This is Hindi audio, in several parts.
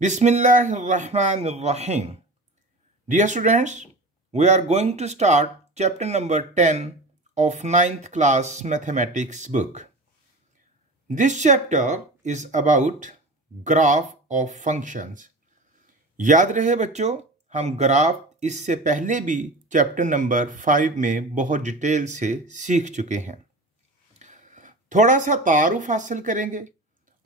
Bismillahirrahmanirrahim. Dear students, we are going to start chapter number 10 of 9th class mathematics book. This chapter is about graph of functions. याद रहे बच्चों, हम ग्राफ इससे पहले भी चैप्टर नंबर 5 में बहुत डिटेल से सीख चुके हैं. थोड़ा सा तारुफ हासिल करेंगे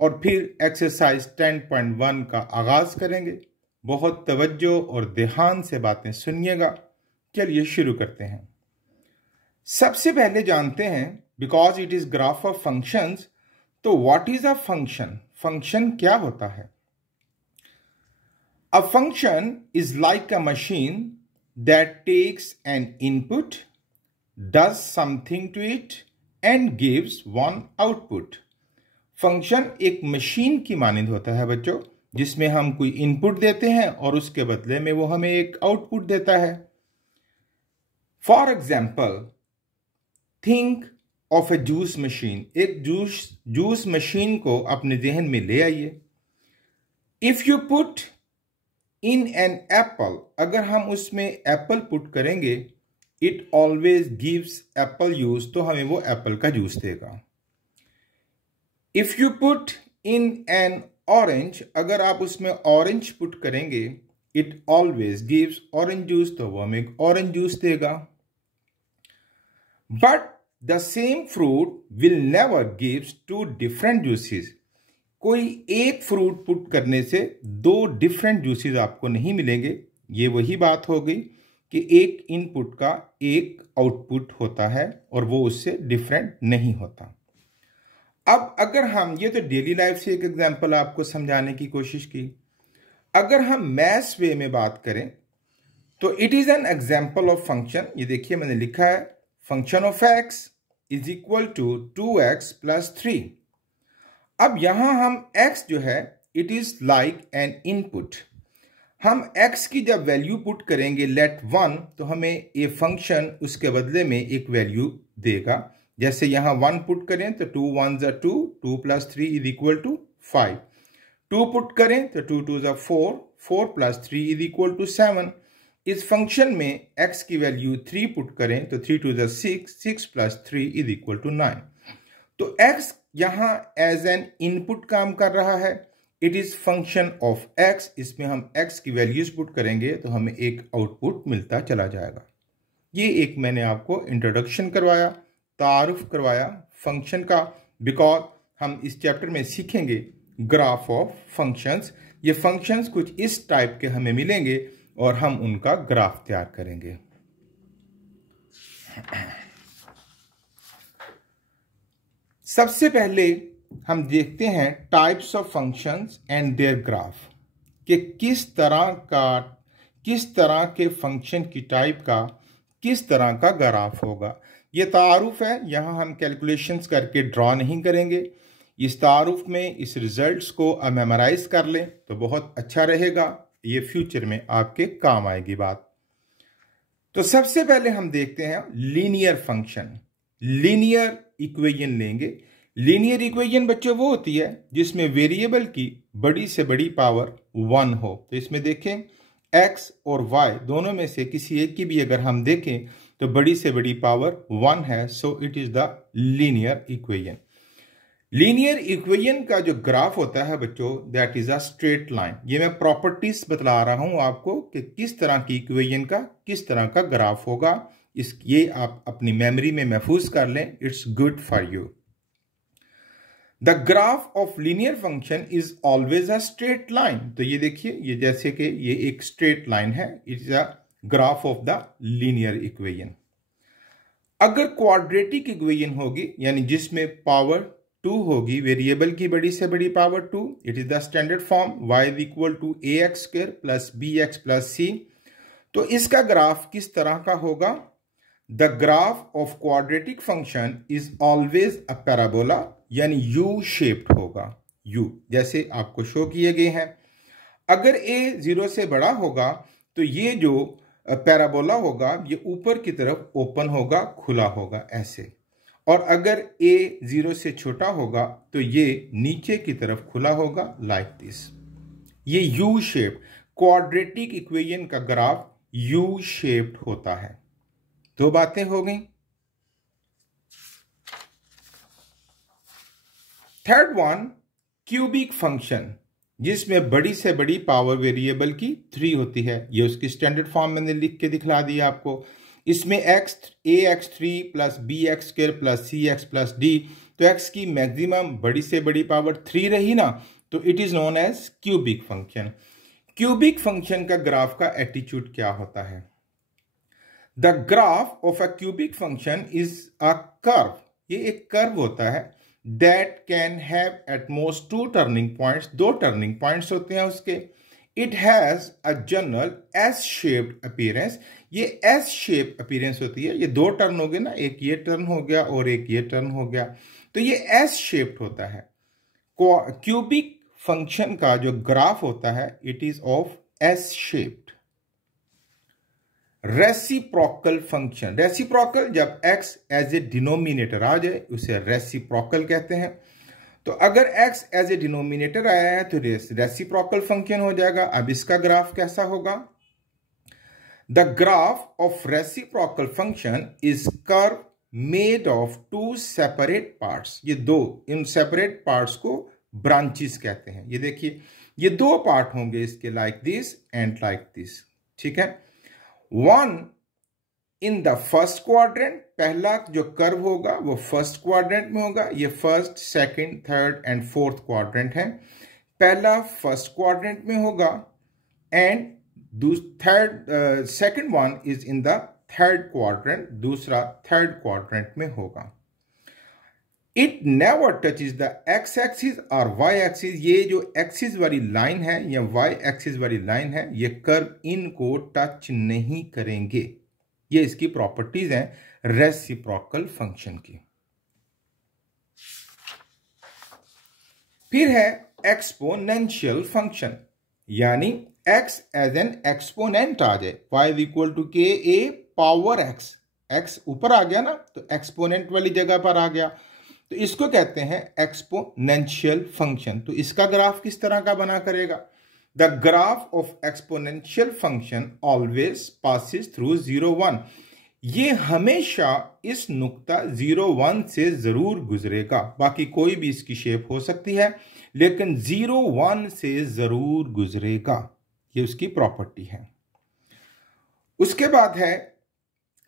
और फिर एक्सरसाइज 10.1 का आगाज करेंगे. बहुत तवज्जो और ध्यान से बातें सुनिएगा. चलिए शुरू करते हैं. सबसे पहले जानते हैं, because it is graph of functions, तो what is a function. Function क्या होता है? A function is like a machine that takes an input, does something to it and gives one output. Function एक मशीन की मानिंद होता है बच्चों, जिसमें हम कोई इनपुट देते हैं और उसके बदले में वो हमें एक आउटपुट देता है. For example, think of A juice machine. एक जूस मशीन को अपने जहन में ले आइए. If you put in an apple, अगर हम उसमें एप्पल पुट करेंगे, it always gives Apple juice, तो हमें वो एप्पल का जूस देगा. If you put in an orange, अगर आप उसमें ऑरेंज पुट करेंगे, it always gives orange juice, तो वो हमें ऑरेंज जूस देगा. But the same fruit will never gives two different juices. कोई एक फ्रूट पुट करने से दो डिफरेंट जूसेस आपको नहीं मिलेंगे. ये वही बात हो गई कि एक इनपुट का एक आउटपुट होता है और वो उससे डिफरेंट नहीं होता. अब अगर हम, ये तो डेली लाइफ से एक एग्जांपल आपको समझाने की कोशिश की, अगर हम मैथ्स वे में बात करें तो it is an example of function. ये देखिए मैंने लिखा है, function of x is equal to 2x + 3. अब यहां हम x जो है, it is like an input. हम x की जब वैल्यू पुट करेंगे लेट 1, तो हमें ये फंक्शन उसके बदले में एक वैल्यू देगा. जैसे यहां 1 पुट करें तो 2 1s are 2, 2 + 3 is equal to 5. 2 put करें तो 2 2s are 4, 4 + 3 is equal to 7. इस फंक्शन में x की वैल्यू 3 पुट करें तो 3 2s are 6, 6 + 3 is equal to 9. तो x यहां एज एन इनपुट काम कर रहा है. It is function of x. इसमें हम x की वैल्यूज पुट करेंगे तो हमें एक आउटपुट मिलता चला जाएगा. ये एक मैंने आपको इंट्रोडक्शन करवाया, तारुफ करवाया फंक्शन का, बिकॉज हम इस चैप्टर में सीखेंगे ग्राफ ऑफ फंक्शंस. ये फंक्शंस कुछ इस टाइप के हमें मिलेंगे और हम उनका ग्राफ तैयार करेंगे. सबसे पहले हम देखते हैं types of functions and their graph, कि किस तरह के फंक्शन की टाइप का किस तरह का ग्राफ होगा. ये तारुफ है, यहां हम कैलकुलेशंस करके ड्रॉ नहीं करेंगे. इस तारुफ में इस रिजल्ट्स को आप मेमोराइज कर लें तो बहुत अच्छा रहेगा. ये फ्यूचर में आपके काम आएगी बात. तो सबसे पहले हम देखते हैं लीनियर फंक्शन. लीनियर इक्वेशन लेंगे. लीनियर इक्वेशन बच्चों वो होती है जिसमें वेरिएबल की बड़ी से बड़ी पावर 1 हो. तो इसमें देखें x और y दोनों में से किसी एक की भी अगर हम देखें तो बड़ी से बड़ी पावर 1 है. So it is the linear equation. Linear equation का जो ग्राफ होता है बच्चों, that is a straight line. ये मैं प्रॉपर्टीज बतला रहा हूं आपको कि किस तरह की इक्वेशन का किस तरह का ग्राफ होगा. ये आप अपनी मेमोरी में महफूज कर लें. It's good for you. The graph of linear function is always a straight line. तो ये देखिए, ये जैसे कि ये एक स्ट्रेट लाइन है. It is a graph of the linear equation. अगर क्वाड्रेटिक इक्वेशन होगी, यानी जिसमें पावर 2 होगी, वेरिएबल की बड़ी से बड़ी power 2, it is the standard form y = ax² + bx + c. तो इसका ग्राफ किस तरह का होगा? The graph of quadratic function is always a parabola, यानी यू शेप्ड होगा. यू जैसे आपको शो किए गए हैं. अगर a 0 से बड़ा होगा तो ये जो पैराबोला होगा ये ऊपर की तरफ ओपन होगा, खुला होगा ऐसे. और अगर a 0 से छोटा होगा तो ये नीचे की तरफ खुला होगा, लाइक दिस. ये यू शेप्ड, क्वाड्रेटिक इक्वेशन का ग्राफ यू शेप्ड होता है। दो बातें हो गई। थर्ड वन, क्यूबिक फंक्शन, जिसमें बड़ी से बड़ी पावर वेरिएबल की 3 होती है। ये उसकी स्टैंडर्ड फॉर्म मैंने लिख के दिखला दिया आपको। इसमें ax3 plus bx square plus cx plus d, तो x की मैक्सिमम बड़ी से बड़ी पावर 3 रही ना, तो it is known as cubic function. Cubic function का ग्राफ का एटीट्यूड क्या होता है? The graph of a cubic function is a curve, ये एक कर्व होता है that can have at most 2 turning points, 2 turning points होते हैं उसके। It has a general S-shaped appearance, ये S-shaped appearance होती है। ये 2 टर्न हो गए ना, एक ये टर्न हो गया और एक ये टर्न हो गया, तो ये S-shaped होता है। क्यूबिक फंक्शन का जो ग्राफ होता है it is of S-shaped। Reciprocal function, reciprocal जब x एज ए डिनोमिनेटर आ जाए उसे रेसिप्रोकल कहते हैं। तो अगर x एज ए डिनोमिनेटर आया है तो रेसिप्रोकल फंक्शन हो जाएगा। अब इसका ग्राफ कैसा होगा? The graph of reciprocal function is curve made of 2 separate parts. ये दो, इन सेपरेट पार्ट्स को ब्रांचेस कहते हैं। ये देखिए, ये 2 पार्ट होंगे इसके, like this and like this, ठीक है। One in the first quadrant, पहला जो कर्व होगा वो फर्स्ट क्वाड्रेंट में होगा। ये first, second, third and fourth quadrant है। पहला फर्स्ट क्वाड्रेंट में होगा and second one is in the third quadrant, दूसरा थर्ड क्वाड्रेंट में होगा। It never touches the x axis और वाई एक्सिस, ये जो एक्सिस वाली लाइन है या वाई एक्सिस वाली लाइन है, ये कर्व इनको टच नहीं करेंगे। ये इसकी प्रॉपर्टीज हैं रेसिप्रोकल फंक्शन की। फिर है एक्सपोनेंशियल फंक्शन, यानी x एज एन एक्सपोनेंट आ जाए, y इज इक्वल टू के ए पावर x, x ऊपर आ गया ना तो एक्सपोनेंट वाली जगह पर आ गया, तो इसको कहते हैं एक्सपोनेंशियल फंक्शन। तो इसका ग्राफ किस तरह का बना करेगा? The graph of exponential function always passes through 0, 1। ये हमेशा इस नुक्ता 0, 1 से जरूर गुजरेगा। बाकी कोई भी इसकी शेप हो सकती है, लेकिन 0, 1 से जरूर गुजरेगा। ये उसकी प्रॉपर्टी है। उसके बाद है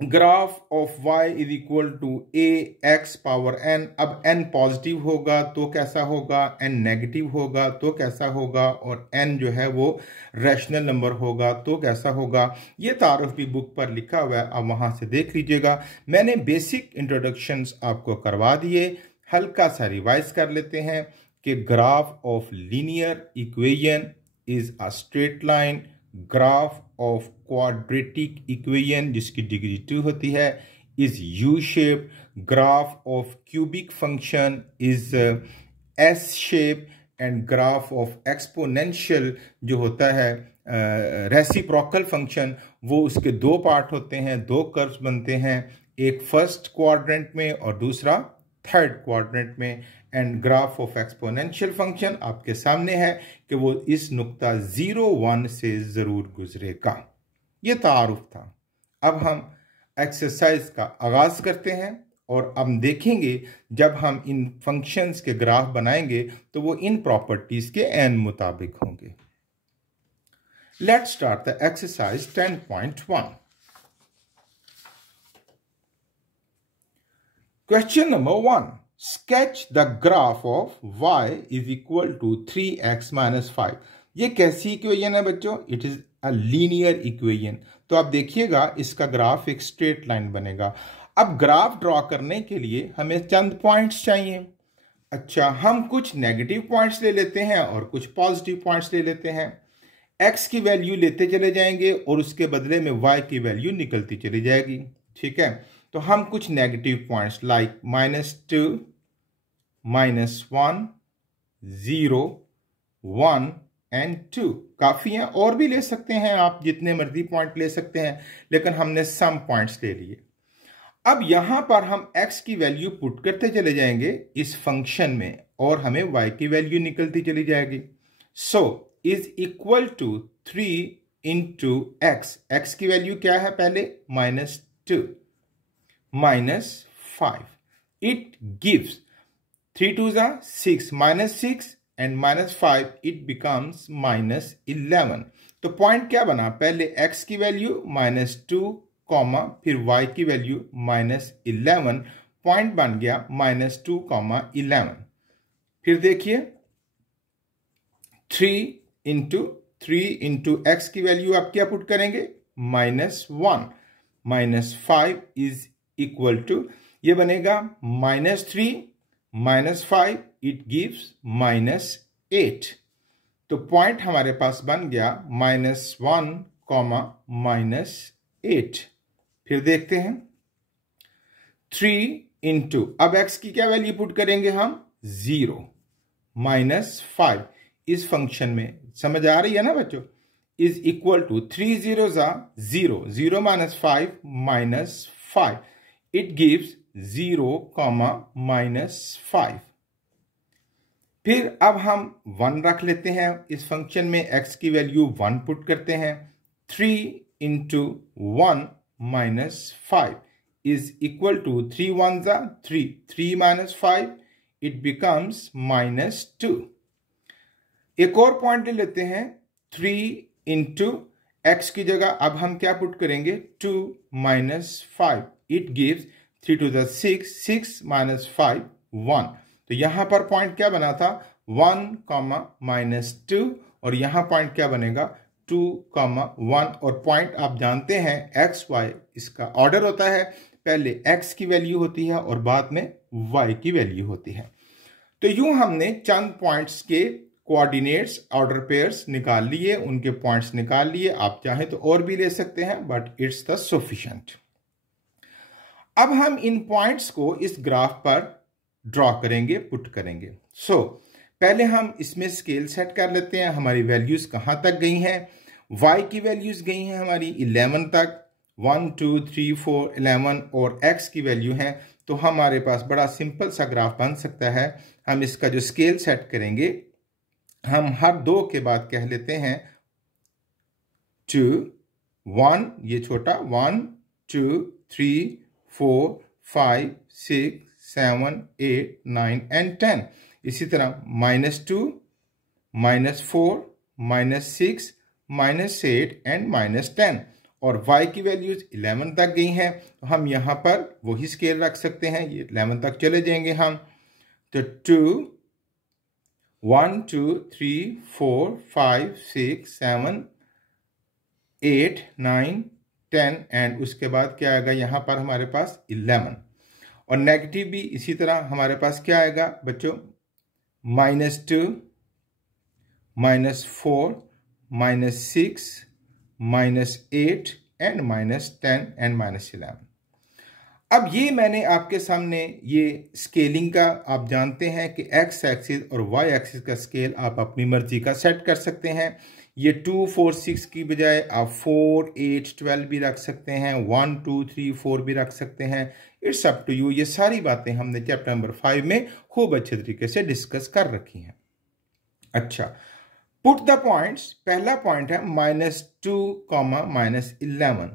graph of y is equal to a x power n। अब n पॉजिटिव होगा तो कैसा होगा, n नेगेटिव होगा तो कैसा होगा, और n जो है वो रैशनल नंबर होगा तो कैसा होगा। ये तारुफ भी बुक पर लिखा हुआ है, आप वहां से देख लीजिएगा। मैंने बेसिक इंट्रोडक्शंस आपको करवा दिए, हल्का सा रिवाइज कर लेते हैं कि graph of linear equation is a straight line, graph of quadratic equation जिसकी डिग्री 2 होती है is U shape, graph of cubic function is S shape, and graph of exponential जो होता है रेसिप्रोकल फंक्शन, वो उसके 2 पार्ट होते हैं, 2 कर्व्स बनते हैं, एक फर्स्ट क्वाड्रेंट में और दूसरा थर्ड क्वाड्रेंट में। And graph of exponential function आपके सामने है कि वो इस नुक्ता 0, 1 से जरूर गुजरेगा। ये तारुफ था। अब हम एक्सरसाइज का आगाज करते हैं और अब देखेंगे जब हम इन फंक्शंस के ग्राफ बनाएंगे तो वो इन प्रॉपर्टीज के एन मुताबिक होंगे। Let's start the exercise 10.1। Question number 1, sketch the graph of y is equal to 3x minus 5। ये कैसी इक्वेशन है बच्चों? It is a linear equation. तो आप देखिएगा इसका ग्राफ एक स्ट्रेट लाइन बनेगा। अब ग्राफ ड्रॉ करने के लिए हमें चंद पॉइंट्स चाहिए। अच्छा, हम कुछ नेगेटिव पॉइंट्स ले लेते हैं और कुछ पॉजिटिव पॉइंट्स ले लेते हैं। x की वैल्यू लेते चले जाएंगे और उसके बदले में y की वैल्यू निकलती चली जाएगी, ठीक है। तो हम कुछ नेगेटिव पॉइंट्स लाइक -2, -1, 0, 1 एंड 2 काफी हैं, और भी ले सकते हैं आप, जितने मर्जी पॉइंट ले सकते हैं, लेकिन हमने सम पॉइंट्स ले लिए। अब यहां पर हम x की वैल्यू पुट करते चले जाएंगे इस फंक्शन में और हमें y की वैल्यू निकलती चली जाएगी। So is equal to 3 into x, x की वैल्यू क्या है पहले -2 -5, it gives 3 2 6 -6 and -5 it becomes -11। तो पॉइंट क्या बना, पहले x की वैल्यू -2 कॉमा फिर y की वैल्यू -11, पॉइंट बन गया -2, 11। फिर देखिए 3 इंटू x की वैल्यू आप क्या पुट करेंगे -1 -5 इज इक्वल टू, ये बनेगा -3 -5 इट गिव्स -8। तो पॉइंट हमारे पास बन गया -1 -8। फिर देखते हैं 3 इंटू, अब x की क्या वैल्यू पुट करेंगे हम 0 -5, इस फंक्शन में समझ आ रही है ना बच्चों, is equal to 3 0 0 0 -5 -5 it gives 0 -5। फिर अब हम 1 रख लेते हैं इस फंक्शन में, x की वैल्यू 1 पुट करते हैं, 3 into 1 -5 is equal to 3 1 3 3 -5 it becomes -2। एक और पॉइंट ले लेते हैं, 3 इंटू एक्स की जगह अब हम क्या पुट करेंगे 2 -5 इट गिव्स 3 2 6 6 -5 1। तो यहां पर पॉइंट क्या बना था 1 -2 और यहां पॉइंट क्या बनेगा 2 1। और पॉइंट आप जानते हैं एक्स वाई इसका ऑर्डर होता है, पहले x की वैल्यू होती है और बाद में y की वैल्यू होती है। तो यूं हमने चंद पॉइंट्स के कोऑर्डिनेट्स ऑर्डर पेयर्स निकाल लिए, उनके पॉइंट्स निकाल लिए, आप चाहें तो और भी ले सकते हैं बट इट्स द सफिशिएंट। अब हम इन पॉइंट्स को इस ग्राफ पर ड्रॉ करेंगे, पुट करेंगे। पहले हम इसमें स्केल सेट कर लेते हैं, हमारी वैल्यूज कहां तक गई हैं। y की वैल्यूज गई हैं हमारी 11 तक, 1 2 3 4 11, और x की वैल्यू है, तो हमारे पास बड़ा सिंपल सा ग्राफ बन सकता है। हम इसका जो स्केल सेट करेंगे, हम हर 2 के बाद कह लेते हैं 2 1, ये छोटा 1 2 3 4 5 6 7 8 9 एंड 10। इसी तरह -2 -4 -6 -8 एंड -10, और y की वैल्यूज 11 तक गई हैं, तो हम यहां पर वही स्केल रख सकते हैं, ये 11 तक चले जाएंगे हम। तो 2 1 2 3 4 5 6 7 8 9 10 एंड उसके बाद क्या आएगा यहां पर हमारे पास 11, और नेगेटिव भी इसी तरह हमारे पास क्या आएगा बच्चों -2 -4 -6 -8 एंड -10 एंड -11। अब ये मैंने आपके सामने ये स्केलिंग का, आप जानते हैं कि x एक्सिस और y एक्सिस का स्केल आप अपनी मर्जी का सेट कर सकते हैं। ये 2 4 6 की बजाय आप 4 8 12 भी रख सकते हैं, 1 2 3 4 भी रख सकते हैं, इट्स अप टू यू। ये सारी बातें हमने चैप्टर नंबर 5 में खूब अच्छे तरीके से डिस्कस कर रखी हैं। अच्छा, पुट द पॉइंट्स, पहला पॉइंट है -2 -11,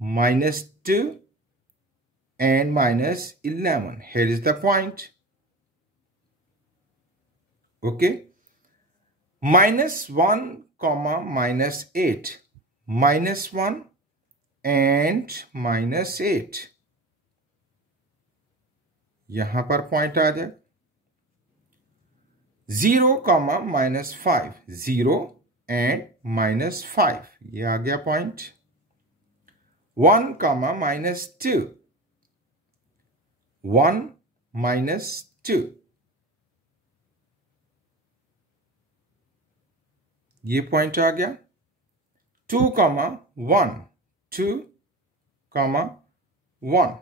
-2 and -11. Here is the point. Okay. -1, -8. -1 and -8. यहां पर पॉइंट आ जाए। 0, -5. 0 and -5. ये आ गया पॉइंट। 1, -2. 1 -2, ये पॉइंट आ गया। 2, 1 2, 1,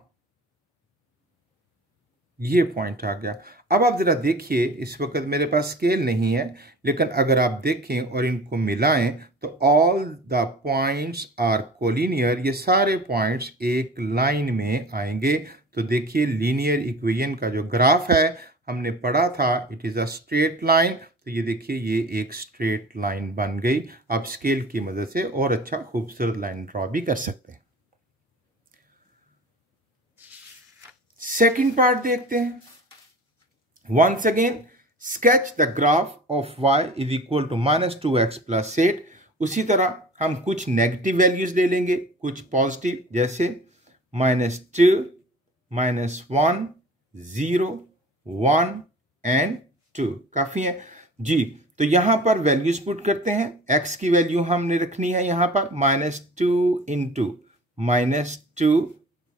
ये पॉइंट आ गया। अब आप जरा देखिए, इस वक्त मेरे पास स्केल नहीं है, लेकिन अगर आप देखें और इनको मिलाएं तो all the points are collinear, ये सारे पॉइंट्स एक लाइन में आएंगे। तो देखिए लीनियर इक्वेशन का जो ग्राफ है हमने पढ़ा था, it is a straight line. तो ये देखिए ये एक स्ट्रेट लाइन बन गई। आप स्केल की मदद से और अच्छा खूबसूरत लाइन ड्रॉ भी कर सकते हैं। सेकंड पार्ट देखते हैं। Once again sketch the graph of y is equal to -2x + 8। उसी तरह हम कुछ नेगेटिव वैल्यूज ले लेंगे, कुछ पॉजिटिव, जैसे -2, -1, 0, 1 एंड 2। काफी है जी। तो यहां पर वैल्यूज पुट करते हैं। x की वैल्यू हमने रखनी है यहां पर -2 into -2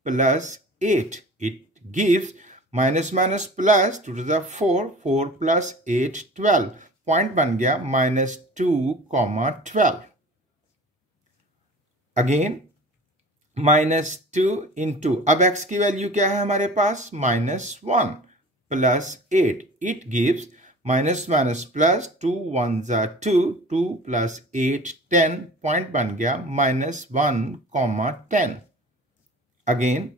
+ 8। It gives -+ 2 to the 4, 4 + 8, 12। Point बन गया -2, 12। अगेन -2 इंटू, अब x की वैल्यू क्या है हमारे पास, -1 + 8। It gives -+ 2 1s are 2, 2 + 8, 10। Point बन गया -1, 10। अगेन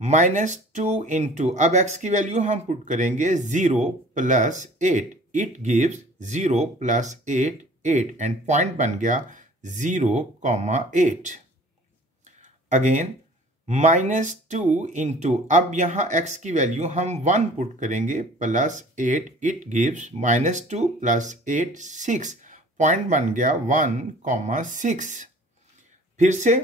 -2 इंटू, अब x की वैल्यू हम पुट करेंगे 0 + 8। इट गिव्स 0 + 8, 8 एंड पॉइंट बन गया 0, 8। अगेन -2 इंटू, अब यहां x की वैल्यू हम 1 पुट करेंगे +8। It gives -2 + 8, 6। पॉइंट बन गया 1, 6। फिर से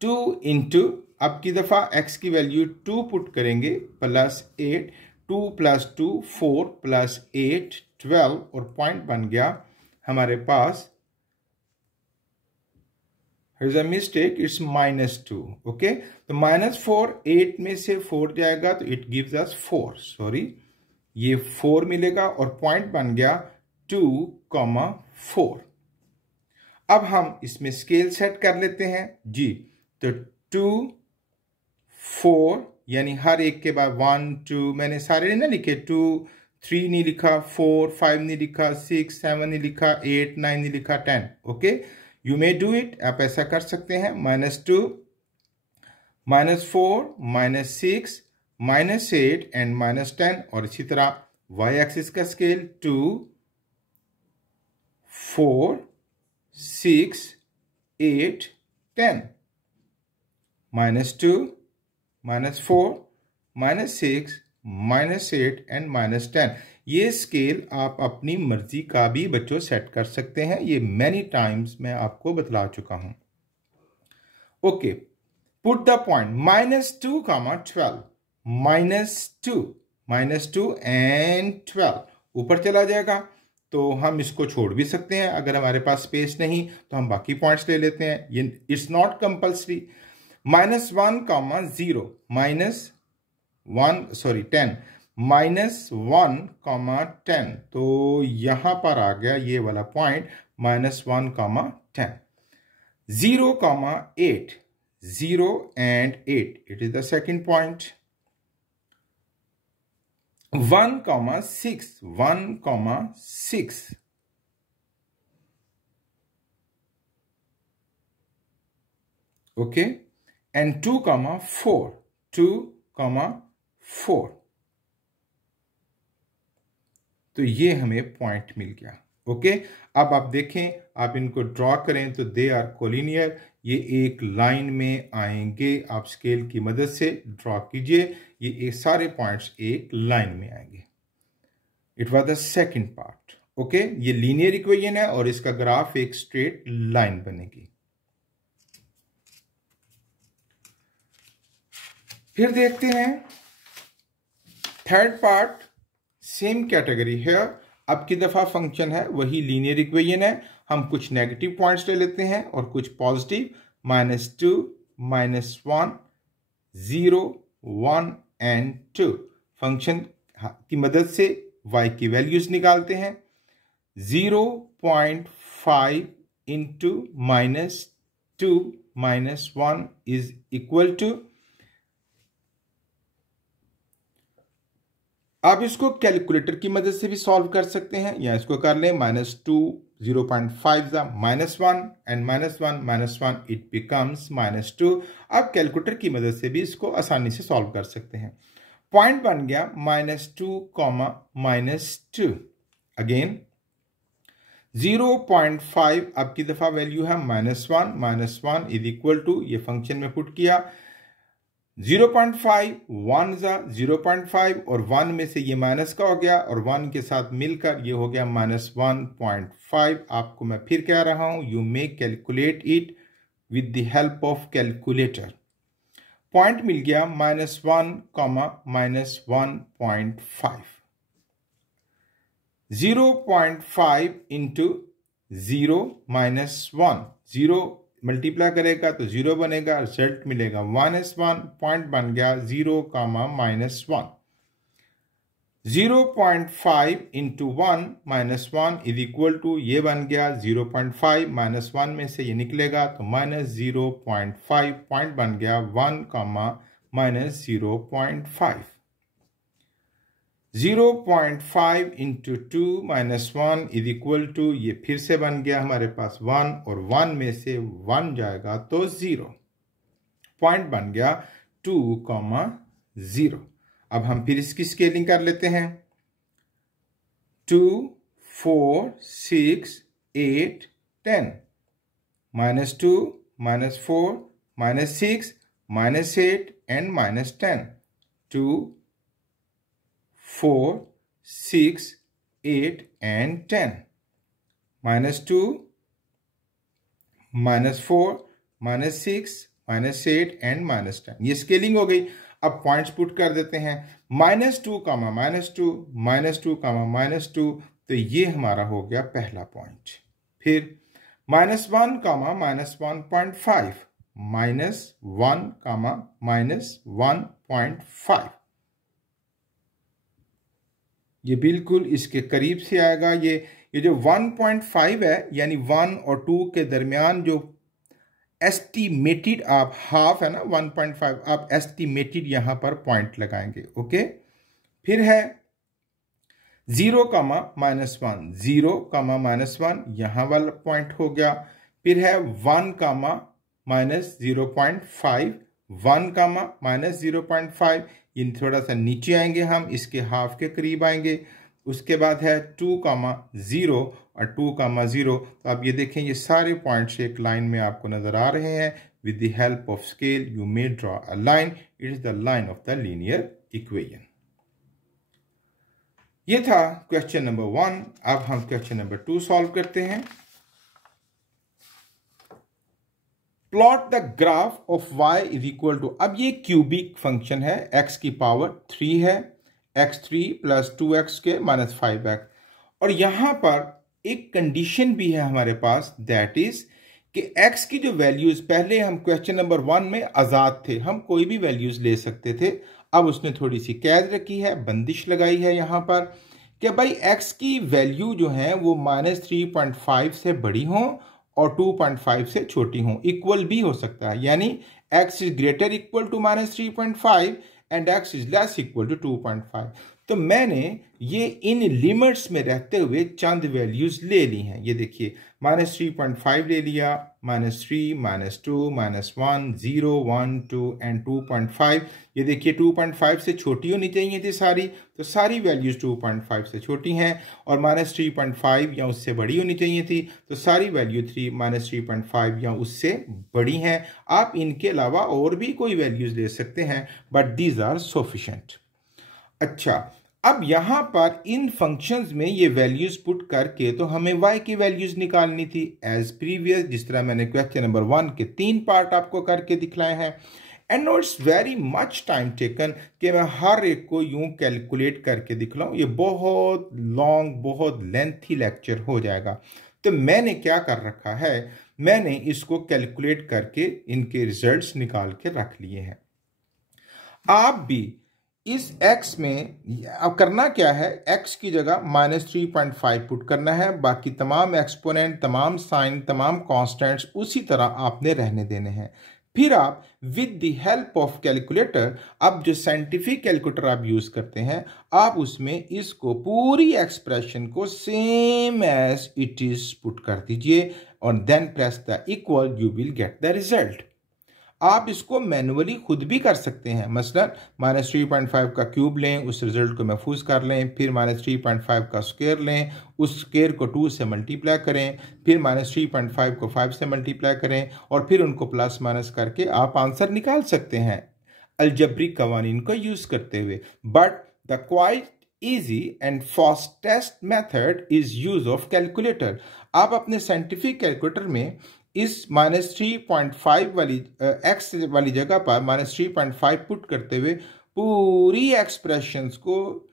2 इंटू, अब की दफा x की वैल्यू 2 पुट करेंगे +8। 2 + 2 4 + 8 12 और पॉइंट बन गया हमारे पास, Here's a mistake, it's -2। Okay, तो -4, 8 में से 4 जाएगा तो इट गिव्स अस 4, सॉरी ये 4 मिलेगा और पॉइंट बन गया 2, 4। अब हम इसमें स्केल सेट कर लेते हैं जी। तो 2, 4 यानी हर एक के बाद 1 2, मैंने सारे ना लिखे, 2 3 नहीं लिखा, 4 5 नहीं लिखा, 6 7 नहीं लिखा, 8 9 नहीं लिखा, 10। Okay, you may do it, आप ऐसा कर सकते हैं। -2, -4, -6, -8 एंड -10। और इसी तरह y एक्सिस का स्केल 2 4 6 8 10। -2, -4, -6, -8 एंड -10। ये स्केल आप अपनी मर्जी का भी बच्चों सेट कर सकते हैं। ये मैनी टाइम्स मैं आपको बतला चुका हूं। Okay, put the point -2, 12, -2 and 12 ऊपर चला जाएगा। तो हम इसको छोड़ भी सकते हैं, अगर हमारे पास स्पेस नहीं तो हम बाकी पॉइंट्स ले लेते हैं। ये इट्स नॉट कंपल्सरी। -1, 0, -1 -1, 10। तो यहां पर आ गया ये वाला point -1, 10। 0, 8, 0 and 8, it is the second point। 1, 6, 1, 6। okay, and 2, 4, 2, 4। तो ये हमें पॉइंट मिल गया। ओके, अब आप देखें, आप इनको ड्रॉ करें तो दे आर कोलिनियर, ये एक लाइन में आएंगे। आप स्केल की मदद से ड्रॉ कीजिए, ये सारे पॉइंट्स एक लाइन में आएंगे। It was the second part. Okay, ये लीनियर इक्वेशन है और इसका ग्राफ एक स्ट्रेट लाइन बनेगी। फिर देखते हैं थर्ड पार्ट, सेम कैटेगरी है। अब की दफा फंक्शन है वही लीनियर इक्वेशन है। हम कुछ नेगेटिव पॉइंट्स ले लेते हैं और कुछ पॉजिटिव, -2, -1, 0, 1 एंड 2। फंक्शन की मदद से y की वैल्यूज निकालते हैं। 0.5 इंटू -2 -1 इज इक्वल टू, आप इसको कैलकुलेटर की मदद से भी सॉल्व कर सकते हैं, या इसको कर लें -2, 0.5 -1 एंड -1, इट बिकम्स -2। आप कैलकुलेटर की मदद से भी इसको आसानी से सॉल्व कर सकते हैं। पॉइंट बन गया -2, -2। अगेन 0.5 अब की दफा वैल्यू है -1 इज इक्वल टू, ये फंक्शन में पुट किया 0.5 1 जा 0.5 और 1 में से ये माइनस का हो गया और 1 के साथ मिलकर ये हो गया -1.5। आपको मैं फिर कह रहा हूं, you may calculate it with the help of calculator. Point मिल गया -1, -1.5। 0.5 इंटू 0 -1, 0 मल्टीप्लाई करेगा तो 0 बनेगा, रिजल्ट मिलेगा 1 पॉइंट बन गया 0, -1। 0.5 इंटू 1 -1 इज इक्वल टू, ये बन गया 0.5 -1 में से ये निकलेगा तो -0.5 पॉइंट बन गया 1, -0.5। 0.5 इंटू 2 -1 इज इक्वल टू, ये फिर से बन गया हमारे पास 1 और 1 में से 1 जाएगा तो 0, पॉइंट बन गया 2, 0। अब हम फिर इसकी स्केलिंग कर लेते हैं। 2, 4, 6, 8, 10, -2, -4, -6, -8 and -10, 2, 4, 6, 8 and 10, -2, -4, -6, -8 and -10। ये स्केलिंग हो गई। अब पॉइंट्स पुट कर देते हैं, -2, -2, -2, -2, तो ये हमारा हो गया पहला पॉइंट। फिर -1, -1.5, -1, -1.5, ये बिल्कुल इसके करीब से आएगा। ये जो 1.5 है यानी 1 और 2 के दरमियान जो एस्टिमेटेड आप हाफ है ना 1.5, आप एस्टिमेटेड यहां पर पॉइंट लगाएंगे। ओके, फिर है 0, -1, 0, -1 यहां वाला पॉइंट हो गया। फिर है 1, -0.5, 1, -0.5, ये थोड़ा सा नीचे आएंगे, हम इसके हाफ के करीब आएंगे। उसके बाद है 2, 0 और 2, 0। तो आप ये देखें, ये सारे पॉइंट्स एक लाइन में आपको नजर आ रहे हैं। With the help of scale you may draw a line, it is the line of the linear equation. ये था क्वेश्चन नंबर 1। अब हम क्वेश्चन नंबर 2 सॉल्व करते हैं। Plot the graph of y is equal to, अब ये क्यूबिक फंक्शन है, x की पावर 3 है, x3 + 2x के -5x, और यहां पर एक कंडीशन भी है हमारे पास, दैट इज कि x की जो वैल्यूज, पहले हम क्वेश्चन नंबर 1 में आजाद थे, हम कोई भी वैल्यूज ले सकते थे। अब उसने थोड़ी सी कैद रखी है, बंदिश लगाई है यहां पर कि भाई x की वैल्यू जो है वो -3.5 से बड़ी हो और 2.5 से छोटी हो, इक्वल भी हो सकता है, यानी x is greater equal to -3.5 and x is less equal to 2.5। तो मैंने ये इन लिमिट्स में रहते हुए चंद वैल्यूज ले ली हैं। ये देखिए, -3.5 ले लिया, -3, -2, -1, 0, 1, 2 एंड 2.5। ये देखिए 2.5 से छोटी होनी चाहिए थी सारी, तो सारी वैल्यूज 2.5 से छोटी हैं, और -3.5 या उससे बड़ी होनी चाहिए थी, तो सारी वैल्यू -3.5 या उससे बड़ी हैं। आप इनके अलावा और भी कोई वैल्यूज ले सकते हैं, बट दीज आर सफिशिएंट। अच्छा, अब यहां पर इन फंक्शंस में ये वैल्यूज पुट करके तो हमें y की वैल्यूज निकालनी थी एज प्रीवियस, जिस तरह मैंने क्वेश्चन नंबर 1 के 3 पार्ट आपको करके दिखलाए हैं। And no it's very much time taken कि मैं हर एक को यूं कैलकुलेट करके दिखलाऊं, ये बहुत लॉन्ग, बहुत लेंथी लेक्चर हो जाएगा। तो मैंने क्या कर रखा है, मैंने इसको कैलकुलेट करके इनके रिजल्ट्स निकाल के रख लिए हैं। आप भी इस x में अब करना क्या है, x की जगह -3.5 पुट करना है, बाकी तमाम एक्सपोनेंट, तमाम साइन, तमाम कांस्टेंट्स उसी तरह आपने रहने देने हैं। फिर आप with the help of calculator, अब जो साइंटिफिक कैलकुलेटर आप यूज करते हैं, आप उसमें इसको पूरी एक्सप्रेशन को same as it is put कर दीजिए और then press the equal, you will get the result. आप इसको मैनुअली खुद भी कर सकते हैं। मसलन -3.5 का क्यूब लें, उस रिजल्ट को महफूज कर लें, फिर -3.5 का स्क्वायर लें, उस स्क्वायर को 2 से मल्टीप्लाई करें, फिर -3.5 को 5 से मल्टीप्लाई करें और फिर उनको प्लस माइनस करके आप आंसर निकाल सकते हैं अलजब्रिक कवानीन को यूज करते हुए। But the quite easy and fastest method is use of calculator। आप अपने साइंटिफिक कैलकुलेटर में इस -3.5 वाली x वाली जगह पर -3.5 पुट करते हुए पूरी एक्सप्रेशंस को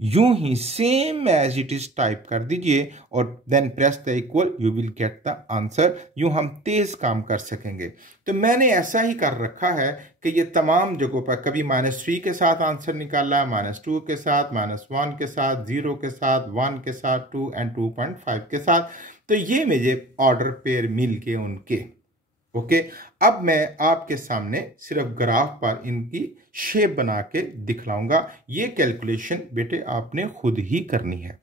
यूं ही same as it is type कर दीजिए और then press the equal, you will get the answer. यूं हम तेज काम कर सकेंगे। तो मैंने ऐसा ही कर रखा है कि ये तमाम जगहों पर कभी -3 के साथ आंसर निकाला, -2 के साथ, -1 के साथ, 0 के साथ, 1 के साथ, 2 एंड 2.5 के साथ। तो ये मुझे ऑर्डर पेयर मिल के उनके ओके। अब मैं आपके सामने सिर्फ ग्राफ पर इनकी शेप बना के दिखलाऊंगा। ये कैलकुलेशन बेटे आपने खुद ही करनी है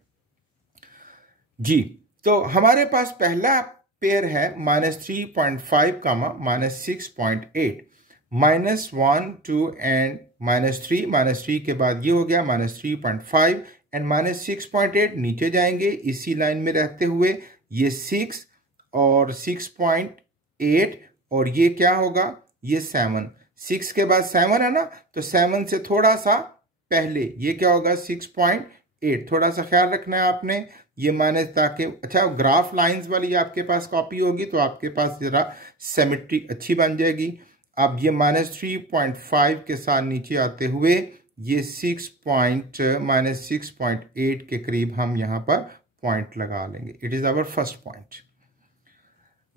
जी। तो हमारे पास पहला पेयर है -3.5 -6.8, -1 2 एंड -3 के बाद ये हो गया -3.5 एंड -6.8। नीचे जाएंगे इसी लाइन में रहते हुए, ये 6 और 6.8 और ये क्या होगा, ये 7। 6 के बाद 7 है ना, तो 7 से थोड़ा सा पहले ये क्या होगा 6.8। थोड़ा सा ख्याल रखना है आपने ये माइनस, ताकि अच्छा ग्राफ लाइंस वाली आपके पास कॉपी होगी तो आपके पास जरा सिमेट्री अच्छी बन जाएगी। अब ये -3.5 के साथ नीचे आते हुए ये -6.8 के करीब हम यहाँ पर पॉइंट लगा लेंगे। It is our first point.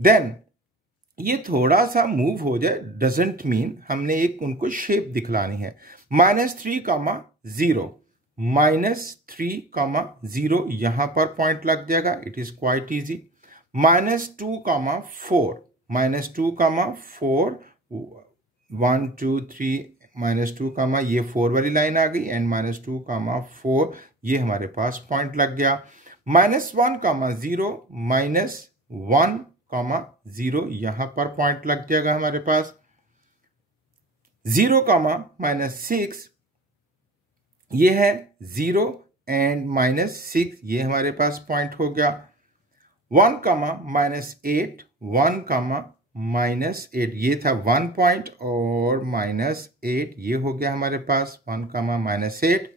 Then ये थोड़ा सा मूव हो जाए डजेंट मीन हमने एक उनको शेप दिखलानी है। -3, -0, -3, 0 यहां पर पॉइंट लग जाएगा। It is quite easy. -2, -4, -2, -4, 1 2 3, -2, ये 4 वाली लाइन आ गई एंड -2, -4 ये हमारे पास पॉइंट लग गया। -1, -0, -1, -0 यहां पर पॉइंट लग जाएगा हमारे पास। 0, -6 ये है 0 एंड -6 ये हमारे पास पॉइंट हो गया। 1, -8, 1, -8 ये था 1 पॉइंट और -8 ये हो गया हमारे पास 1, -8।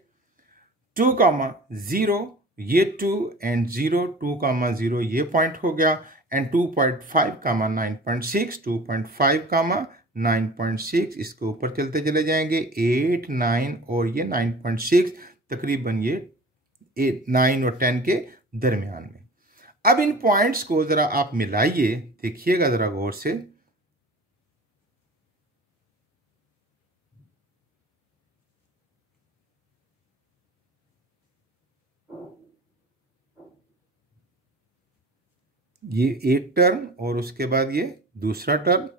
2, 0 ये 2 एंड 0, 2, 0 ये पॉइंट हो गया एंड 2.5, 9.6, 2.5, 9.6 इसके ऊपर चलते चले जाएंगे 8, 9 और ये 9.6 तकरीबन ये 8, 9 और 10 के दरमियान में। अब इन पॉइंट्स को जरा आप मिलाइए, देखिएगा जरा गौर से। ये एक टर्म और उसके बाद ये दूसरा टर्म।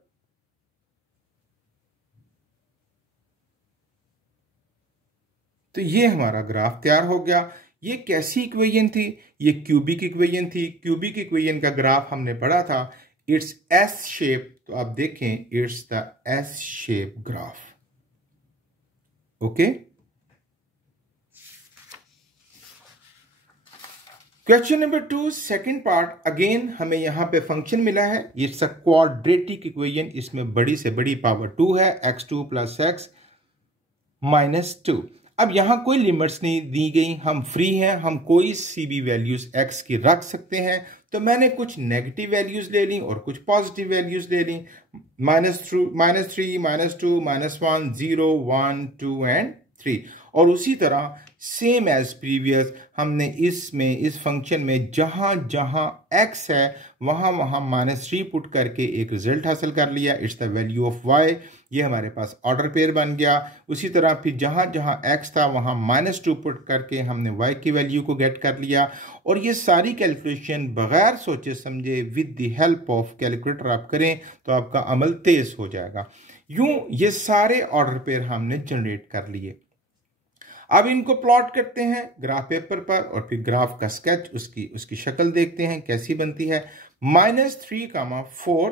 तो ये हमारा ग्राफ तैयार हो गया। ये कैसी इक्वेशन थी, ये क्यूबिक इक्वेशन थी। क्यूबिक इक्वेशन का ग्राफ हमने पढ़ा था, इट्स एस शेप। तो आप देखें it's the S shape graph. Okay. Question number 2 second part. Again हमें यहां पे फंक्शन मिला है, इट्स अ क्वाड्रेटिक इक्वेशन। इसमें बड़ी से बड़ी पावर 2 है, x2 + x - 2। अब यहां कोई लिमिट्स नहीं दी गई, हम फ्री हैं, हम कोई सी भी वैल्यूज x की रख सकते हैं। तो मैंने कुछ नेगेटिव वैल्यूज ले ली और कुछ पॉजिटिव वैल्यूज ले ली। -3, -2, -1, 0, 1, 2 एंड 3। और उसी तरह सेम एज प्रीवियस हमने इसमें इस फंक्शन में जहां जहां x है वहां वहां -3 पुट करके एक रिजल्ट हासिल कर लिया। It's the value of y। ये हमारे पास ऑर्डर पेयर बन गया। उसी तरह फिर जहां जहां x था वहां -2 पुट करके हमने y की वैल्यू को गेट कर लिया। और ये सारी कैलकुलेशन बगैर सोचे समझे with the help of calculator आप करें तो आपका अमल तेज हो जाएगा। यूं ये सारे ऑर्डर पेयर हमने जनरेट कर लिए। अब इनको प्लॉट करते हैं ग्राफ पेपर पर और फिर ग्राफ का स्केच, उसकी शक्ल देखते हैं कैसी बनती है। -3, 4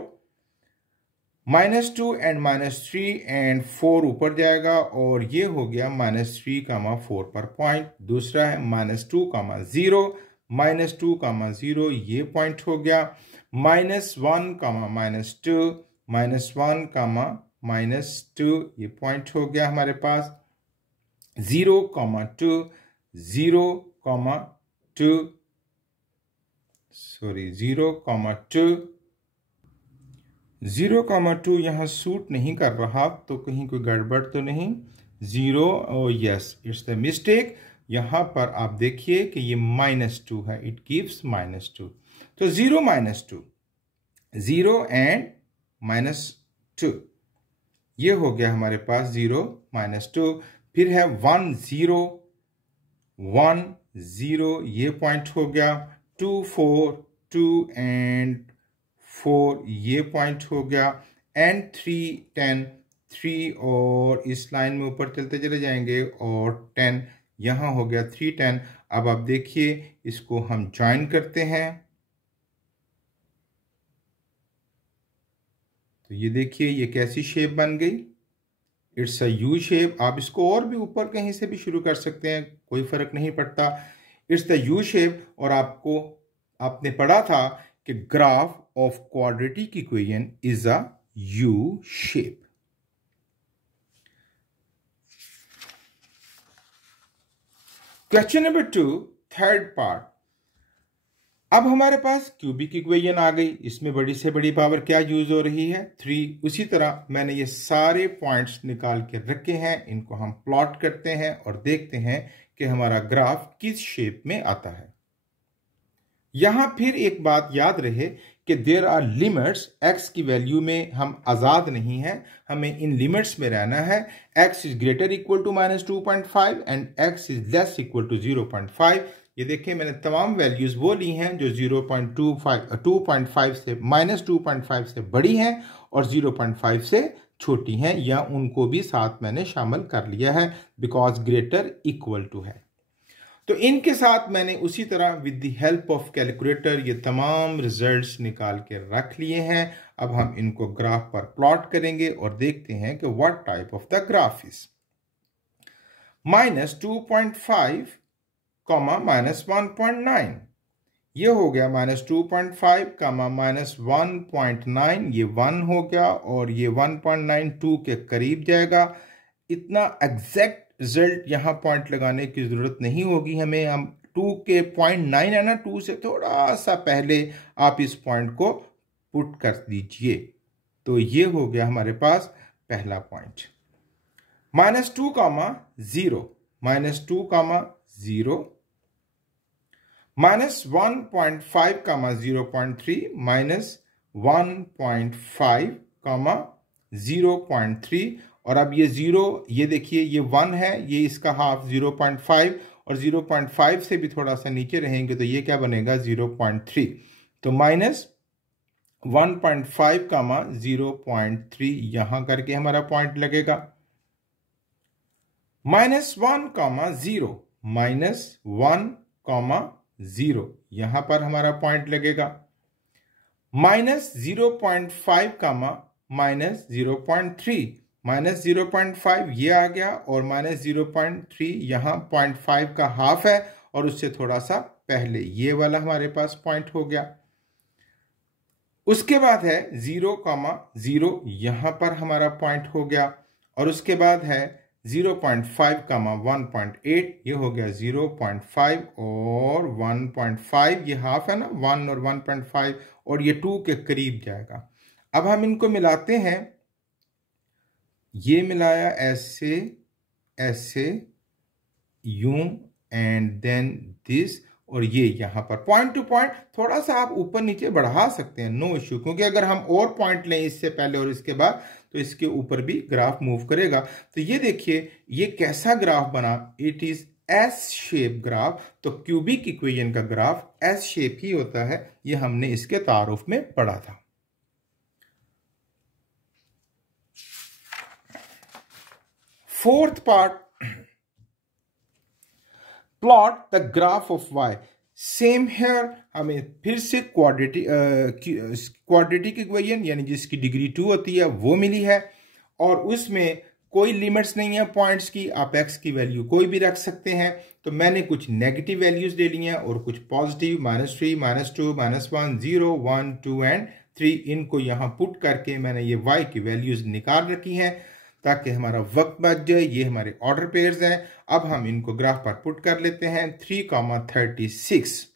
-2 एंड -3 एंड 4 ऊपर जाएगा और ये हो गया -3, 4 पर पॉइंट। दूसरा है -2, -0, -2, -0 ये पॉइंट हो गया। -1, -2, -1, -2 ये पॉइंट हो गया हमारे पास। 0, 2, 0, 2, सॉरी 0, 2, 0, 2 यहाँ सूट नहीं कर रहा, तो कहीं कोई गड़बड़ तो नहीं। 0, यस इट्स द मिस्टेक। यहाँ पर आप देखिए कि ये -2 है, इट गिव्स -2। तो 0, -2, 0 एंड -2 ये हो गया हमारे पास 0, -2। फिर है 1, 0, 1, 0 ये पॉइंट हो गया। 2, 4, 2 एंड 4 ये पॉइंट हो गया। एंड 3, 10, 3 और इस लाइन में ऊपर चलते चले जाएंगे और 10 यहाँ हो गया। 3, 10। अब आप देखिए इसको हम ज्वाइन करते हैं, तो ये देखिए ये कैसी शेप बन गई। It's a U shape. आप इसको और भी ऊपर कहीं से भी शुरू कर सकते हैं, कोई फर्क नहीं पड़ता। It's the U shape. और आपने पढ़ा था कि graph of quadratic equation is a U shape. Question number 2, third part. अब हमारे पास क्यूबिक इक्वेशन आ गई। इसमें बड़ी से बड़ी पावर क्या यूज हो रही है? 3। उसी तरह मैंने ये सारे पॉइंट्स निकाल के रखे हैं, इनको हम प्लॉट करते हैं और देखते हैं कि हमारा ग्राफ किस शेप में आता है। यहां फिर एक बात याद रहे कि देयर आर लिमिट्स। एक्स की वैल्यू में हम आजाद नहीं हैं, हमें इन लिमिट्स में रहना है। X is greater equal to -2.5 and x is less equal to 0.5। ये देखिए मैंने तमाम वैल्यूज वो ली हैं जो 2.5 से -2.5 से बड़ी हैं और 0.5 से छोटी हैं, या उनको भी साथ मैंने शामिल कर लिया है बिकॉज ग्रेटर इक्वल टू है। तो इनके साथ मैंने उसी तरह with the help of calculator ये तमाम रिजल्ट्स निकाल के रख लिए हैं। अब हम इनको ग्राफ पर प्लॉट करेंगे और देखते हैं कि what type of the graph is. -2.5, -1.9 ये हो गया। -2.5, -1.9 ये 1 हो गया और ये 1.92 के करीब जाएगा। इतना एग्जैक्ट रिजल्ट यहां पॉइंट लगाने की जरूरत नहीं होगी हमें। हम 2 के 0.9 है ना, 2 से थोड़ा सा पहले आप इस पॉइंट को पुट कर दीजिए। तो ये हो गया हमारे पास पहला पॉइंट। -2, 0, -2, 0, -1.5, 0.3, -1.5, 0.3। और अब ये 0, ये देखिए ये 1 है, ये इसका हाफ 0.5 और 0.5 से भी थोड़ा सा नीचे रहेंगे तो ये क्या बनेगा 0.3। तो -1.5, 0.3 यहां करके हमारा पॉइंट लगेगा। -1, 0, -1, 0 यहां पर हमारा पॉइंट लगेगा। -0.5, -0.3, -0.5 ये आ गया और -0.3 यहां 0.5 का हाफ है और उससे थोड़ा सा पहले ये वाला हमारे पास पॉइंट हो गया। उसके बाद है 0, 0 यहां पर हमारा पॉइंट हो गया और उसके बाद है 0.5, 1.8 ये हो गया 0.5 और 1.5 ये हाफ है ना, 1 और 1.5 और ये 2 के करीब जाएगा। अब हम इनको मिलाते हैं, ये मिलाया ऐसे ऐसे यूं एंड देन दिस, और ये यहां पर पॉइंट टू पॉइंट थोड़ा सा आप ऊपर नीचे बढ़ा सकते हैं, नो इश्यू, क्योंकि अगर हम और पॉइंट लें इससे पहले और इसके बाद तो इसके ऊपर भी ग्राफ मूव करेगा। तो ये देखिए ये कैसा ग्राफ बना, it is S shape graph. तो क्यूबिक इक्वेशन का ग्राफ एस शेप ही होता है, ये हमने इसके तारुफ में पढ़ा था। Fourth part, plot the graph of y। Same here हमें फिर से क्वाड्रेटिक इक्वेशन यानी जिसकी डिग्री 2 होती है वो मिली है, और उसमें कोई लिमिट्स नहीं है पॉइंट्स की, आप एक्स की वैल्यू कोई भी रख सकते हैं। तो मैंने कुछ नेगेटिव वैल्यूज ले ली हैं और कुछ पॉजिटिव, -3, -2, -1, 0, 1, 2 एंड 3, इनको यहाँ पुट करके मैंने ये y की वैल्यूज निकाल रखी हैं ताकि हमारा वक्त बच जाए। ये हमारे ऑर्डर पेयर्स हैं। अब हम इनको ग्राफ पर पुट कर लेते हैं। 3,36,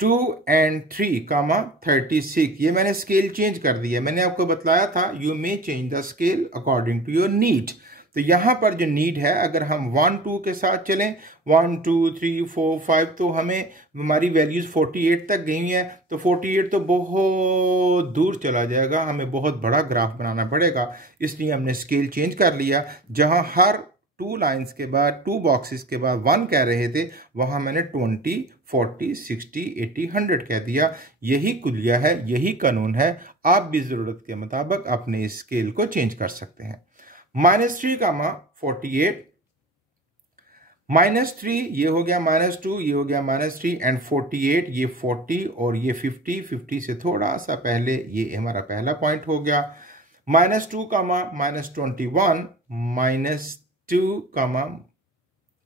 2 and 3,36, ये मैंने स्केल चेंज कर दिया। मैंने आपको बतलाया था you may change the scale according to your need. तो यहाँ पर जो नीड है, अगर हम 1, 2 के साथ चलें, 1, 2, 3, 4, 5, तो हमें हमारी वैल्यूज 48 तक गई हैं। तो 48 तो बहुत दूर चला जाएगा, हमें बहुत बड़ा ग्राफ बनाना पड़ेगा। इसलिए हमने स्केल चेंज कर लिया। जहाँ हर 2 लाइन्स के बाद, 2 बॉक्सेस के बाद 1 कह रहे थे, वहाँ मैंने 20, 40, 60, 80, 100 कह दिया। यही कुलिया है, यही कानून है। आप भी ज़रूरत के मुताबिक अपने स्केल को चेंज कर सकते हैं। -3, -48, -3 ये हो गया, -2 ये हो गया, -3 एंड 48, ये 40 और ये 50, 50 से थोड़ा सा पहले ये हमारा पहला पॉइंट हो गया। -2, -21, -2,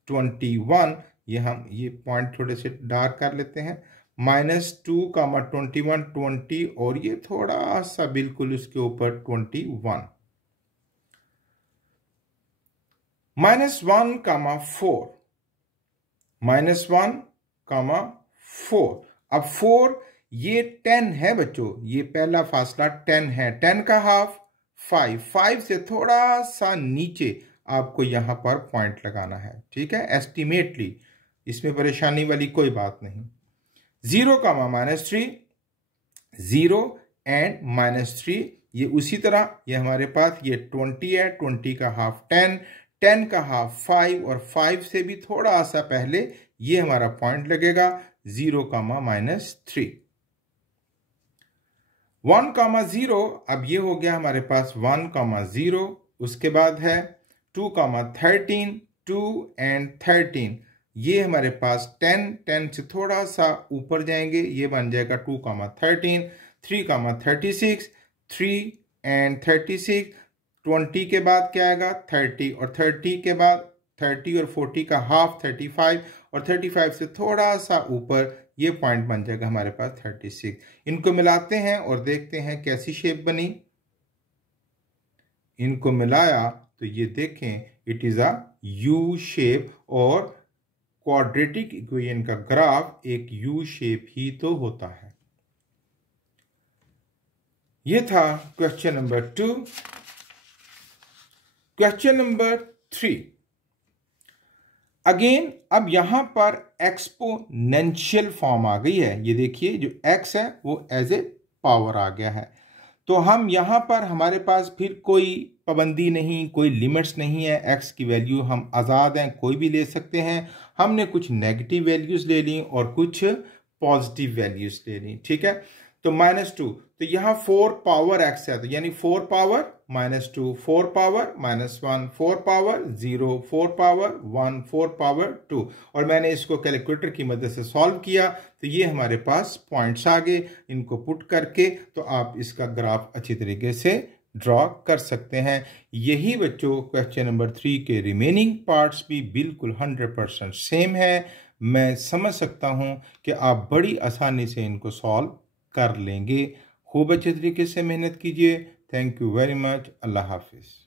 21, ये हम ये पॉइंट थोड़े से डार्क कर लेते हैं। -2, 21, 20 और ये थोड़ा सा बिल्कुल उसके ऊपर 21। -1, -4, -1, 4। अब 4 ये 10 है बच्चों, ये पहला फासला 10 है। 10 का हाफ 5, 5 से थोड़ा सा नीचे आपको यहां पर पॉइंट लगाना है, ठीक है, एस्टिमेटली, इसमें परेशानी वाली कोई बात नहीं। 0, -3, 0 एंड -3, ये उसी तरह ये हमारे पास ये 20 है। 20 का हाफ 10, 10 का हाफ 5 और 5 से भी थोड़ा सा पहले ये हमारा पॉइंट लगेगा 0, -3। 1, 0, अब ये हो गया हमारे पास 1, 0। उसके बाद है 2, 13, 2 एंड 13, ये हमारे पास 10, 10 से थोड़ा सा ऊपर जाएंगे, ये बन जाएगा 2, 13, 3, 36, 3 एंड 36, 20 के बाद क्या आएगा 30, और 30 के बाद 30 और 40 का हाफ 35, और 35 से थोड़ा सा ऊपर ये पॉइंट बन जाएगा हमारे पास 36। इनको मिलाते हैं और देखते हैं कैसी शेप बनी। इनको मिलाया तो ये देखें, it is a U shape, और क्वाड्रेटिक इक्वेशन का ग्राफ एक यू शेप ही तो होता है। ये था question number 2। Question number 3, again अब यहां पर एक्सपोनेंशियल फॉर्म आ गई है। ये देखिए जो x है वो एज ए पावर आ गया है। तो हम यहां पर हमारे पास फिर कोई पाबंदी नहीं, कोई लिमिट्स नहीं है। x की वैल्यू हम आज़ाद हैं, कोई भी ले सकते हैं। हमने कुछ नेगेटिव वैल्यूज ले ली और कुछ पॉजिटिव वैल्यूज ले ली, ठीक है। तो -2, तो यहाँ 4 पावर x है, तो यानी 4 power -2, 4 power -1, 4 power 0, 4 power 1, 4 power 2, और मैंने इसको कैलकुलेटर की मदद से सॉल्व किया। तो ये हमारे पास पॉइंट्स आ गए। इनको पुट करके तो आप इसका ग्राफ अच्छी तरीके से ड्रॉ कर सकते हैं। यही बच्चों क्वेश्चन नंबर 3 के रिमेनिंग पार्ट्स भी बिल्कुल 100% सेम है। मैं समझ सकता हूं कि आप बड़ी आसानी से इनको सॉल्व कर लेंगे। खूब अच्छे तरीके से मेहनत कीजिए। Thank you very much. अल्लाह हाफिज़।